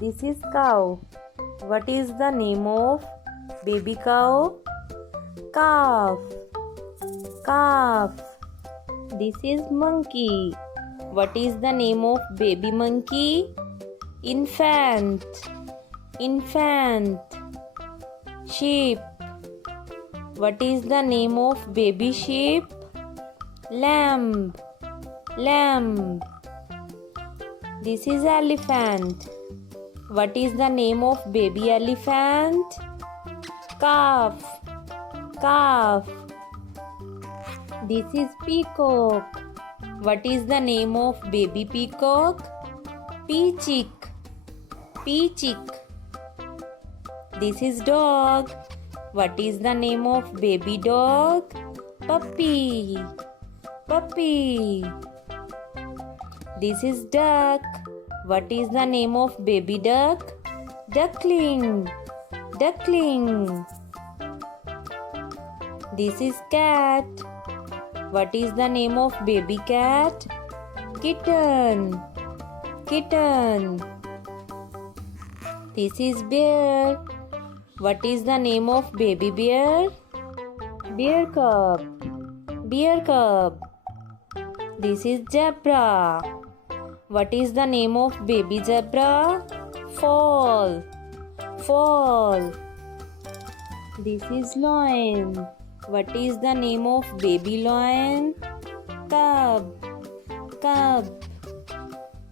This is cow. What is the name of baby cow? Calf. Calf. This is monkey. What is the name of baby monkey? Infant. Infant. Sheep. What is the name of baby sheep? Lamb. Lamb. This is elephant. What is the name of baby elephant? Calf. Calf. This is peacock. What is the name of baby peacock? Peachick. Peachick. This is dog. What is the name of baby dog? Puppy. Puppy. This is duck. What is the name of baby duck? Duckling. Duckling. This is cat. What is the name of baby cat? Kitten. Kitten. This is bear. What is the name of baby bear? Bear cub. Bear cub. This is zebra. What is the name of baby zebra? Foal. Foal. This is lion. What is the name of baby lion? Cub. Cub.